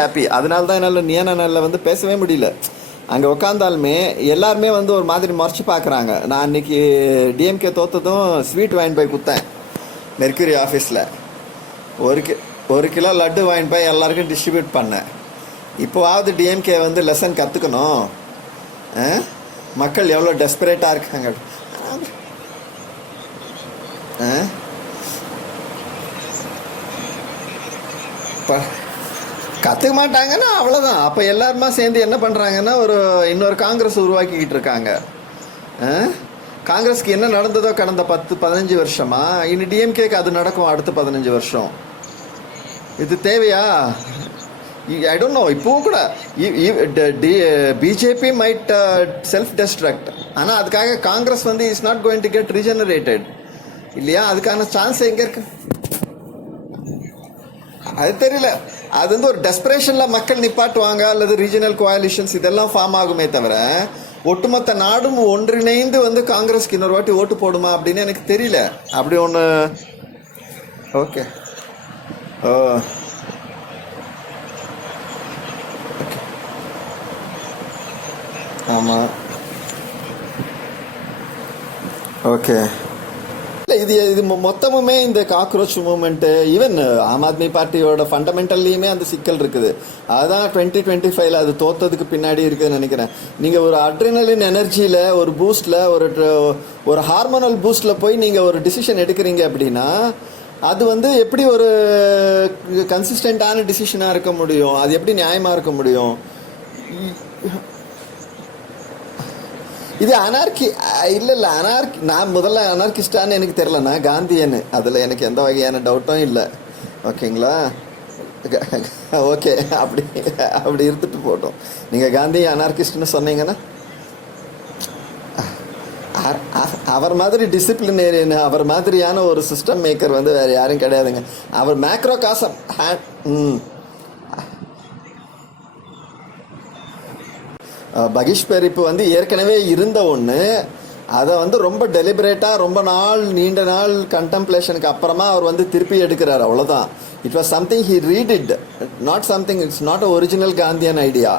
Happy. அதனால தான் என்னால் நியனனில் வந்து பேசவே முடியல. அங்கே உட்காந்தாலுமே எல்லாருமே வந்து ஒரு மாதிரி முறைச்சி பார்க்குறாங்க. நான் அன்றைக்கி டிஎம்கே தோற்றதும் ஸ்வீட் வாங்கிட்டு போய் கொடுத்தேன் மெர்க்குரி ஆஃபீஸில். ஒரு கிலோ லட்டு வாங்கிட்டு போய் எல்லாருக்கும் டிஸ்ட்ரிபியூட் பண்ணேன். இப்போவாவது டிஎம்கே வந்து லெசன் கற்றுக்கணும். மக்கள் எவ்வளோ டெஸ்பரேட்டாக இருக்காங்க. கற்றுக்க மாட்டாங்கன்னா அவ்வளோதான். அப்போ எல்லாருமா சேர்ந்து என்ன பண்ணுறாங்கன்னா இன்னொரு காங்கிரஸ் உருவாக்கிக்கிட்டு இருக்காங்க. காங்கிரஸ்க்கு என்ன நடந்ததோ கடந்த 10-15 வருஷமா, இனி டிஎம்கேக்கு அது நடக்கும் அடுத்த 15 வருஷம். இது தேவையா? I don't know. இப்போவும் கூட பிஜேபி மைட் செல்ஃப் டெஸ்ட்ரக்ட். ஆனால் அதுக்காக காங்கிரஸ் வந்து is not going to get regenerated இல்லையா? அதுக்கான சான்ஸ் எங்கே இருக்கு அது தெரியல. அது வந்து ஒரு டெஸ்பரேஷனில் மக்கள் நிப்பாட்டுவாங்க, அல்லது ரீஜனல் கோஆலிஷன்ஸ் இதெல்லாம் ஃபார்ம் ஆகுமே தவிர ஒட்டுமொத்த நாடும் ஒன்றிணைந்து வந்து காங்கிரஸ்க்கு இன்னொரு வாட்டி ஓட்டு போடுமா அப்படின்னு எனக்கு தெரியல. அப்படி ஒன்று. ஓகே. ஆமாம். ஓகே. இல்லை, இது மொத்தமுமே இந்த cockroach moment, even Aam Aadmi பார்ட்டியோட ஃபண்டமெண்டல்லையுமே அந்த சிக்கல் இருக்குது. அதுதான் 2025 அது தோற்றதுக்கு பின்னாடி இருக்குதுன்னு நினைக்கிறேன். நீங்கள் ஒரு அட்ரினலின் எனர்ஜியில், ஒரு பூஸ்டில், ஒரு ஹார்மோனல் பூஸ்டில் போய் நீங்கள் ஒரு டிசிஷன் எடுக்கிறீங்க அப்படின்னா அது வந்து எப்படி ஒரு கன்சிஸ்டண்ட்டான டிசிஷனாக இருக்க முடியும்? அது எப்படி நியாயமாக இருக்க முடியும்? இது அனார்கி இல்லை அனார்கி. நான் முதல்ல அனார்கிஸ்டான்னு எனக்கு தெரிலண்ணா, காந்தியன்னு. அதில் எனக்கு எந்த வகையான டவுட்டும் இல்லை. ஓகேங்களா? ஓகே. அப்படி இருந்துட்டு போட்டோம். நீங்கள் காந்தி அனார்கிஸ்ட்னு சொன்னீங்கன்னா அவர் மாதிரி டிசிப்ளினேரியன், அவர் மாதிரியான ஒரு சிஸ்டம் மேக்கர் வந்து வேறு யாரும் கிடையாதுங்க. அவர் மேக்ரோ காசம் பகிஷ்கரிப்பு வந்து ஏற்கனவே இருந்த ஒன்று. அதை வந்து ரொம்ப டெலிபரேட்டாக ரொம்ப நீண்ட நாள் கண்டம்ப்ளேஷனுக்கு அப்புறமா அவர் வந்து திருப்பி எடுக்கிறார். அவ்வளோதான். It was something he read it, not something. It's not a original Gandhian idea.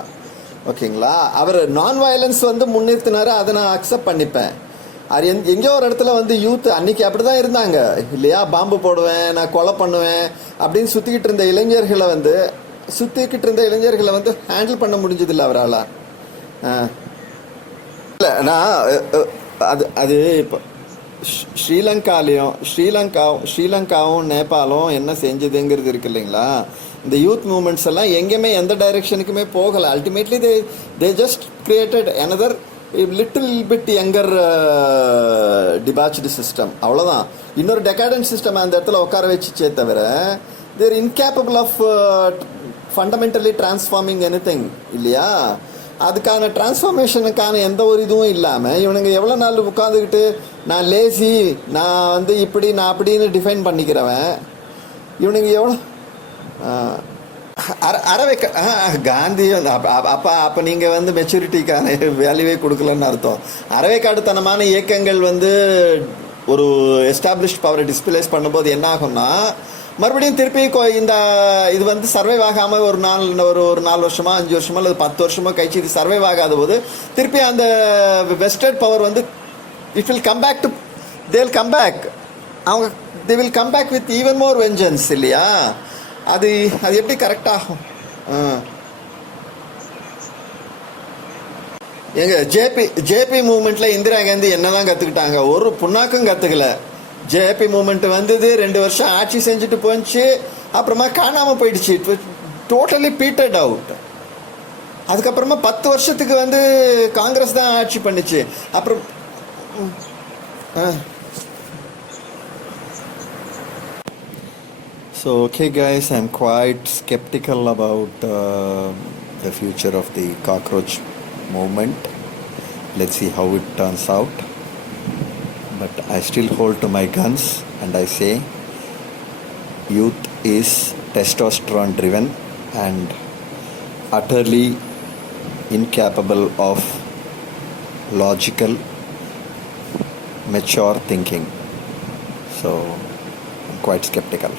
ஓகேங்களா? அவர் நான் வயலன்ஸ் வந்து முன்னிறுத்தினார். அதை நான் அக்செப்ட் பண்ணிப்பேன். அது எங்கேயோ ஒரு இடத்துல வந்து யூத் அன்றைக்கி அப்படி தான் இருந்தாங்க இல்லையா? பாம்பு போடுவேன், நான் கொலை பண்ணுவேன் அப்படின்னு சுற்றிக்கிட்டு இருந்த இளைஞர்களை வந்து ஹேண்டில் பண்ண முடிஞ்சதில்லை அவரால். இல்லை, நான் அது இப்போ ஸ்ரீலங்காவும் நேபாளும் என்ன செஞ்சதுங்கிறது இருக்கு இல்லைங்களா? இந்த யூத் மூமெண்ட்ஸ் எல்லாம் எங்கேயுமே எந்த டைரெக்ஷனுக்குமே போகலை. Ultimately they just created another little bit younger debauched system. அவ்வளோதான். இன்னொரு டெக்காடன்ட் சிஸ்டம் அந்த இடத்துல உட்கார வச்சுச்சே தவிர they're incapable of fundamentally transforming anything இல்லையா? அதுக்கான டிரான்ஸ்ஃபார்மேஷனுக்கான எந்த ஒரு இதுவும் இல்லாமல் இவனுங்க எவ்வளோ நாள் உட்காந்துக்கிட்டு நான் லேசி, நான் வந்து இப்படி, நான் அப்படின்னு டிஃபைன் பண்ணிக்கிறவன் இவனுங்க எவ்வளோ அறவைக்க காந்தி வந்து அப்போ நீங்கள் வந்து மெச்சூரிட்டிக்கான வேல்யூவே கொடுக்கலன்னு அர்த்தம். அறவைக்காட்டுத்தனமான இயக்கங்கள் வந்து ஒரு எஸ்டாப்ளிஷ்ட் பவரை டிஸ்பிளேஸ் பண்ணும்போது என்ன ஆகும்னா, மறுபடியும் திருப்பி இது வந்து சர்வைவ் ஆகாமல் ஒரு 4 வருஷமோ 5 வருஷமோ அல்லது 10 வருஷமோ கழிச்சு இது சர்வைவ் ஆகாத போது திருப்பி அந்த வெஸ்டர்ட் பவர் வந்து it will come back to they'll come back. அவங்க they will come back with even more vengeance இல்லையா? அது எப்படி கரெக்டாகும்? எங்க ஜேபி மூமெண்ட்டில் இந்திரா காந்தி என்னதான் கற்றுக்கிட்டாங்க? ஒரு புண்ணாக்கும் கற்றுக்கல. ஜேபி மூமெண்ட் வந்தது, 2 வருஷம் ஆட்சி செஞ்சுட்டு போச்சு, அப்புறமா காணாமல் போயிடுச்சு. Totally pleated out. அதுக்கப்புறமா 10 வருஷத்துக்கு வந்து காங்கிரஸ் தான் ஆட்சி பண்ணிச்சு. அப்புறம் So okay guys, I'm quite skeptical about the future of the cockroach movement. Let's see how it turns out. But I still hold to my guns and I say youth is testosterone driven and utterly incapable of logical, mature thinking. So I'm quite skeptical.